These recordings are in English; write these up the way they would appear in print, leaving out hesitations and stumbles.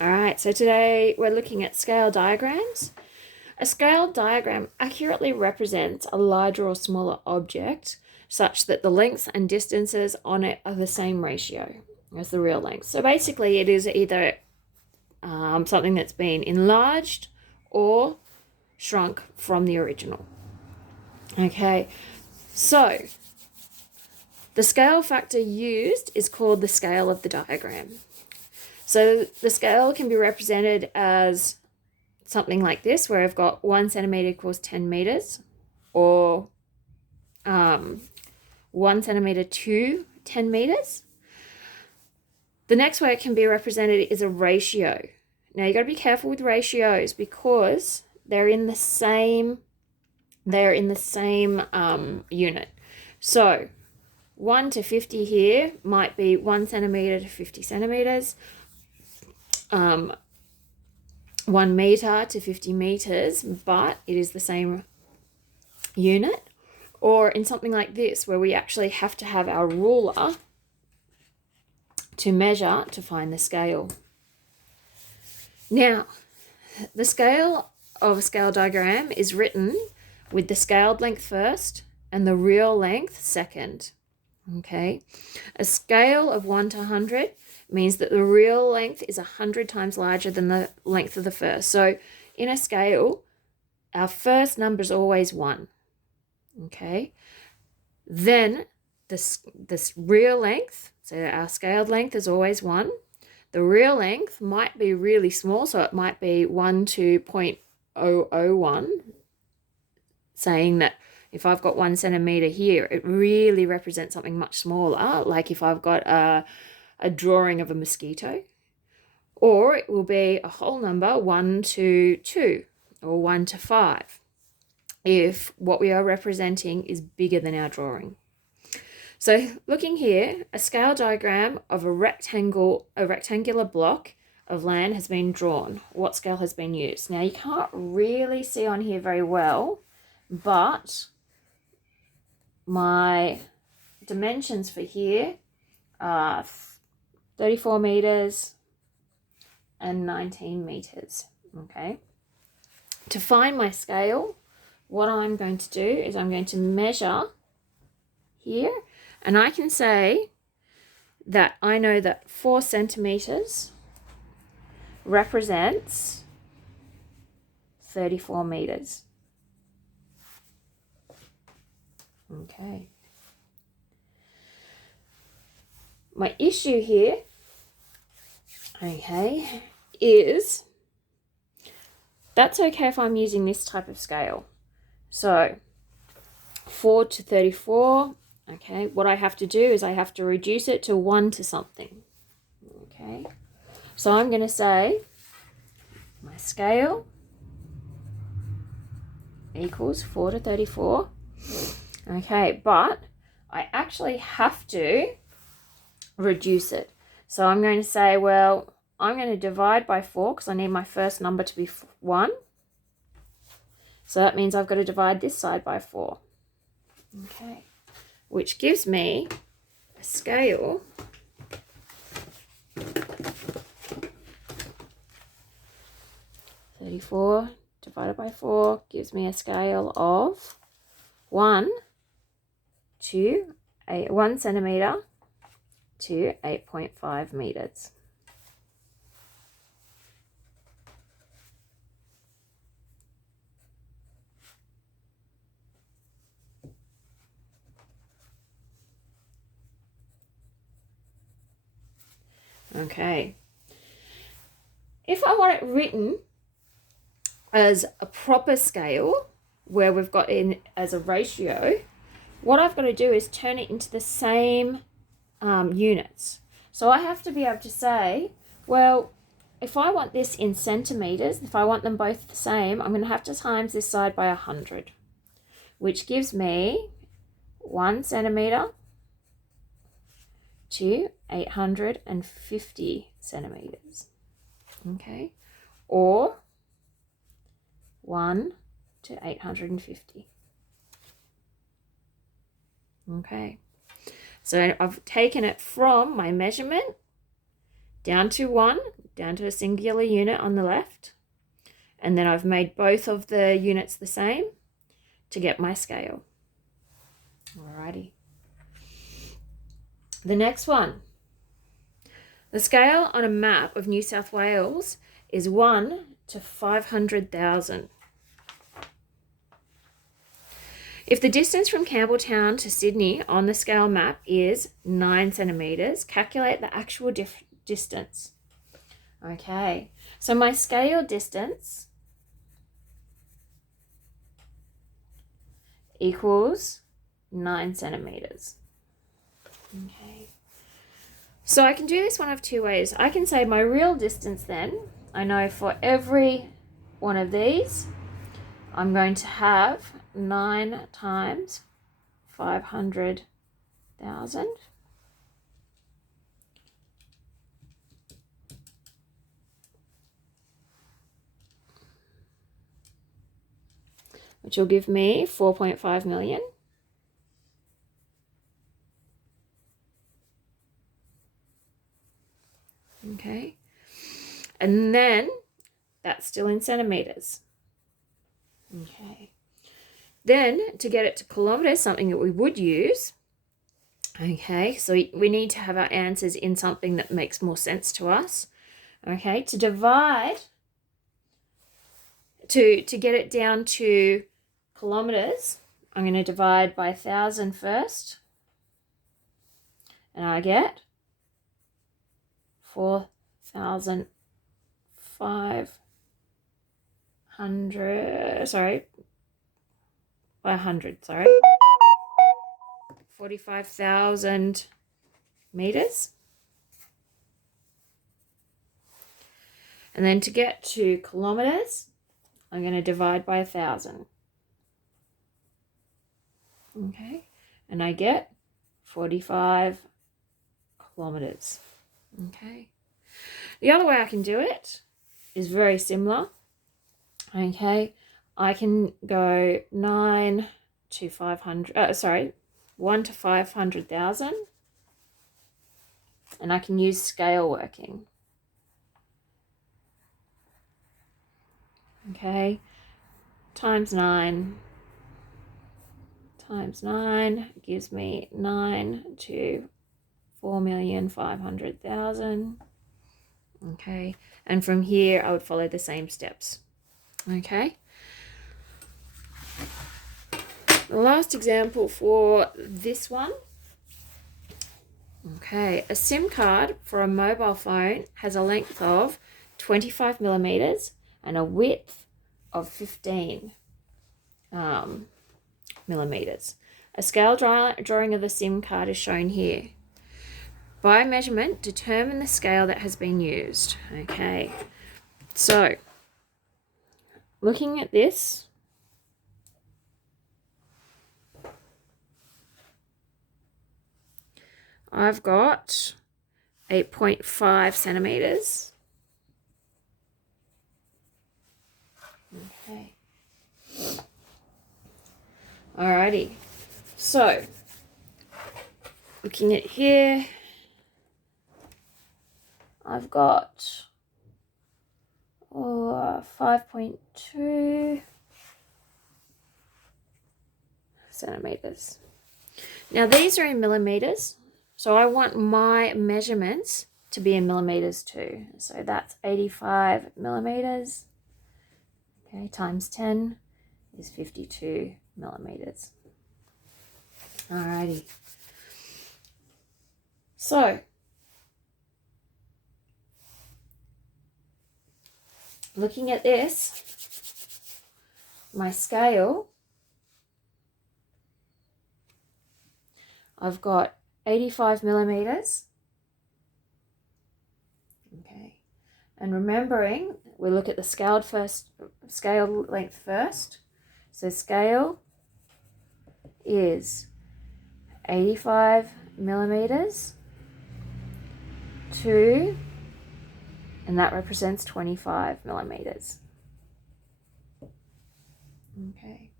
All right, so today we're looking at scale diagrams. A scale diagram accurately represents a larger or smaller object such that the lengths and distances on it are the same ratio as the real length. So basically it is either something that's been enlarged or shrunk from the original. Okay, so the scale factor used is called the scale of the diagram. So the scale can be represented as something like this, where I've got 1 centimeter equals 10 meters, or 1 centimeter to 10 meters. The next way it can be represented is a ratio. Now you got to be careful with ratios because they're in the same unit. So 1 to 50 here might be 1 centimeter to 50 centimeters. 1 meter to 50 meters, but it is the same unit. Or in something like this, where we actually have to have our ruler to measure to find the scale. Now, the scale of a scale diagram is written with the scaled length first and the real length second. Okay, a scale of 1 to 100 means that the real length is 100 times larger than the length of the first. So in a scale, our first number is always 1. Okay, then this real length, so our scaled length is always 1. The real length might be really small, so it might be 1 to 0.001, saying that if I've got 1 centimeter here, it really represents something much smaller, like if I've got a drawing of a mosquito. Or it will be a whole number, 1 to 2 or 1 to 5, if what we are representing is bigger than our drawing. So looking here, a scale diagram of a rectangular block of land has been drawn. What scale has been used? Now you can't really see on here very well, but my dimensions for here are 34 meters and 19 meters. Okay. To find my scale, what I'm going to do is I'm going to measure here, and I can say that I know that 4 centimeters represents 34 meters. Okay. My issue here, okay, is that's okay if I'm using this type of scale. So 4 to 34, okay, what I have to do is I have to reduce it to 1 to something. Okay, so I'm going to say my scale equals 4 to 34. Okay, but I actually have to reduce it. So I'm going to say, well, I'm going to divide by 4 because I need my first number to be 1. So that means I've got to divide this side by 4. Okay, which gives me a scale (34) divided by 4 gives me a scale of 1 centimeter to 8.5 meters. Okay. If I want it written as a proper scale, where we've got in as a ratio, what I've got to do is turn it into the same units. So I have to be able to say, well, if I want this in centimeters, if I want them both the same, I'm going to have to times this side by 100, which gives me 1 centimeter to 850 centimeters. Okay, or 1 to 850. Okay, so I've taken it from my measurement down to 1, down to a singular unit on the left, and then I've made both of the units the same to get my scale. Alrighty. The next one. The scale on a map of New South Wales is 1 to 500,000. If the distance from Campbelltown to Sydney on the scale map is 9 centimetres, calculate the actual distance. Okay, so my scale distance equals 9 centimetres. Okay. So I can do this one of two ways. I can say my real distance then, I know for every one of these, I'm going to have 9 times 500,000. Which will give me 4.5 million. Okay. And then that's still in centimeters. Okay. Then to get it to kilometers, something that we would use. Okay, so we need to have our answers in something that makes more sense to us. Okay, to divide, to get it down to kilometers, I'm going to divide by 1,000 first. And I get 4,500, sorry, by 100, sorry. 45,000 meters. And then to get to kilometers, I'm going to divide by 1,000. Okay, and I get 45 kilometers. Okay, the other way I can do it is very similar. Okay, I can go 1 to 500,000, and I can use scale working. Okay, times 9 gives me 9 to 4,500,000. Okay, and from here I would follow the same steps. Okay, the last example for this one. Okay, a SIM card for a mobile phone has a length of 25 millimeters and a width of 15 millimeters. A scale drawing of the SIM card is shown here. By measurement, determine the scale that has been used. Okay, so looking at this, I've got 8.5 centimeters. Okay. Alrighty. So, looking at here, I've got 5.2 centimeters. Now these are in millimeters, so I want my measurements to be in millimeters too. So that's 85 millimeters. Okay, times 10 is 52 millimeters. Alrighty. So, looking at this, my scale, I've got 85 millimeters. Okay, and remembering, we look at the scale length first. So scale is 85 millimeters to, and that represents 25 millimeters. Okay.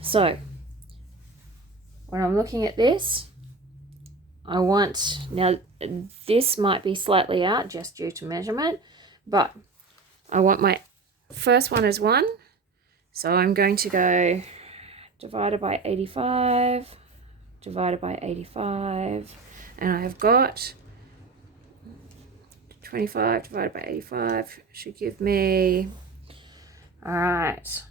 So when I'm looking at this, I want, now this might be slightly out just due to measurement, but I want my first one as 1. So I'm going to go divided by 85, divided by 85, and I have got 25 divided by 85 should give me, all right,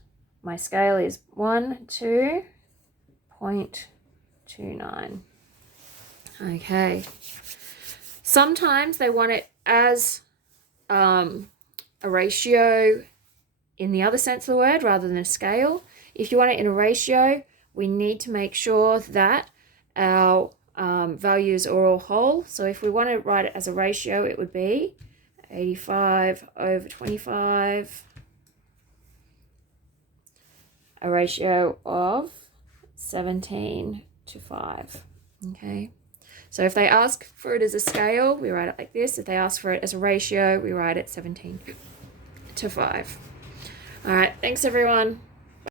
my scale is 12.29. Okay. Sometimes they want it as a ratio in the other sense of the word rather than a scale. If you want it in a ratio, we need to make sure that our values are all whole. So if we want to write it as a ratio, it would be 85 over 25, a ratio of 17 to 5. Okay. So if they ask for it as a scale, we write it like this. If they ask for it as a ratio, we write it 17 to 5. All right, thanks everyone.